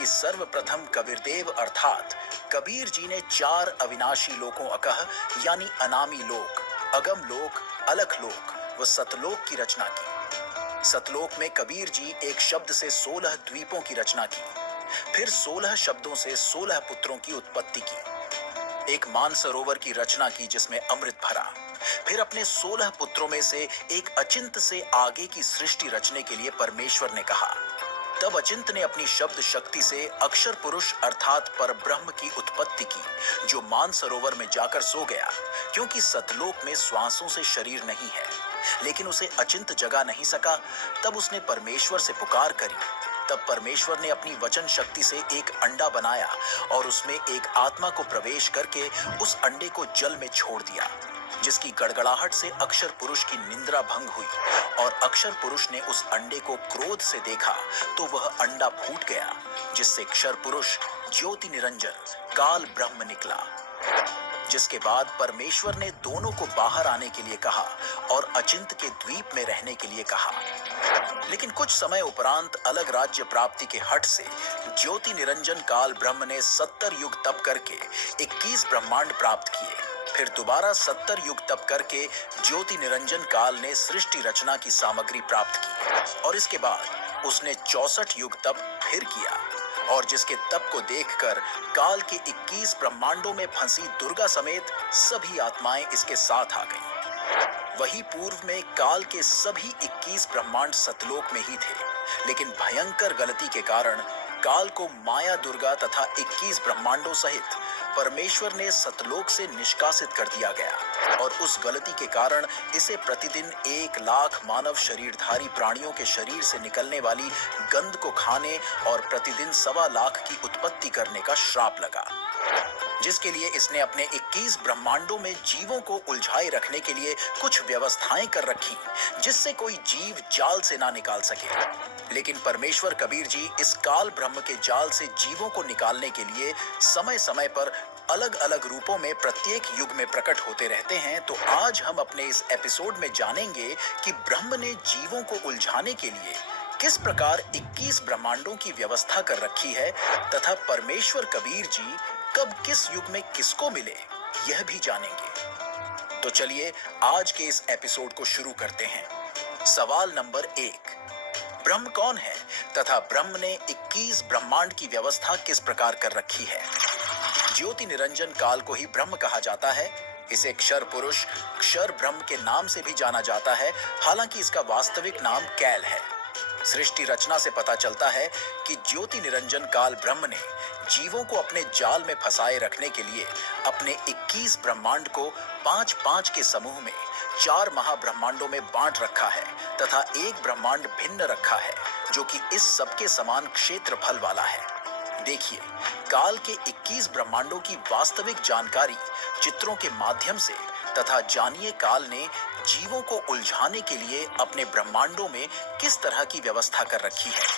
कि सर्वप्रथम कबीरदेव अर्थात कबीर जी ने 4 अविनाशी लोकों अकह यानी अनामी लोक, अगम लोक, अलख लोक व सतलोक की रचना की। सतलोक में कबीर जी एक शब्द से 16 द्वीपों की रचना की, फिर 16 शब्दों से 16 पुत्रों की उत्पत्ति की। एक मानसरोवर की रचना की जिसमें अमृत भरा, फिर अपने 16 पुत्रों में से एक अचिंत से आगे की सृष्टि रचने के लिए परमेश्वर ने कहा। तब अचिंत ने अपनी शब्द शक्ति से अक्षर पुरुष अर्थात परब्रह्म की उत्पत्ति की, जो मानसरोवर में जाकर सो गया, क्योंकि सतलोक में श्वासों से शरीर नहीं है। लेकिन उसे अचिंत जगा नहीं सका, तब उसने परमेश्वर से पुकार करी। तब परमेश्वर ने अपनी वचन शक्ति से एक अंडा बनाया और उसमें एक आत्मा को प्रवेश करके उस अंडे को जल में छोड़ दिया, जिसकी गड़गड़ाहट से अक्षर पुरुष की निंद्रा भंग हुई। और अक्षर पुरुष ने उस अंडे को क्रोध से देखा तो वह अंडा फूट गया, जिससे अक्षर पुरुष ज्योति निरंजन काल ब्रह्म निकला। जिसके बाद परमेश्वर ने दोनों को बाहर आने के लिए कहा और अचिंत के द्वीप में रहने के लिए कहा। लेकिन कुछ समय उपरांत अलग राज्य प्राप्ति के हठ से ज्योति निरंजन काल ब्रह्म ने 70 युग तप करके 21 ब्रह्मांड प्राप्त किए। फिर दोबारा 70 युग तप करके ज्योति निरंजन काल ने सृष्टि रचना की सामग्री प्राप्त की और इसके बाद उसने 64 युग तप फिर किया। और जिसके तप को देखकर काल के 21 ब्रह्मांडों में फंसी दुर्गा समेत सभी आत्माएं इसके साथ आ गईं। वही पूर्व में काल के सभी 21 ब्रह्मांड सतलोक में ही थे, लेकिन भयंकर गलती के कारण काल को माया दुर्गा तथा 21 ब्रह्मांडों सहित परमेश्वर ने सतलोक से निष्कासित कर दिया गया। और उस गलती के कारण इसे प्रतिदिन 1 लाख मानव शरीरधारी प्राणियों के शरीर से निकलने वाली गंध को खाने और प्रतिदिन 1.25 लाख की उत्पत्ति करने का श्राप लगा, जिसके लिए इसने अपने 21 ब्रह्मांडों में जीवों को उलझाए रखने के लिए कुछ व्यवस्थाएं कर रखी, जिससे कोई जीव जाल से ना निकाल सके। लेकिन परमेश्वर कबीर जी इस काल ब्रह्म के जाल से जीवों को निकालने के लिए समय समय पर अलग अलग रूपों में प्रत्येक युग में प्रकट होते रहते हैं। तो आज हम अपने इस एपिसोड में जानेंगे कि ब्रह्म ने जीवों को उलझाने के लिए किस प्रकार 21 ब्रह्मांडों की व्यवस्था कर रखी है, तथा परमेश्वर कबीर जी कब किस युग में किसको मिले, यह भी जानेंगे। तो चलिए आज के इस एपिसोड को शुरू करते हैं। सवाल नंबर 1, ब्रह्म कौन है तथा ब्रह्म ने 21 ब्रह्मांड की व्यवस्था किस प्रकार कर रखी है? ज्योति निरंजन काल को ही ब्रह्म कहा जाता है। इसे क्षर पुरुष, क्षर ब्रह्म के नाम से भी जाना जाता है, हालांकि इसका वास्तविक नाम कैल है। सृष्टि रचना से पता चलता है कि ज्योति निरंजन काल ब्रह्म ने जीवों को अपने जाल में फंसाए रखने के लिए अपने 21 ब्रह्मांड को 5-5 के समूह में 4 महाब्रह्मांडों में बांट रखा है तथा एक ब्रह्मांड भिन्न रखा है, जो कि इस सबके समान क्षेत्रफल वाला है। देखिए, काल के 21 ब्रह्मांडों की वास्तविक जानकारी चित्रों के माध्यम से तथा जानिए काल ने जीवों को उलझाने के लिए अपने ब्रह्मांडों में किस तरह की व्यवस्था कर रखी है।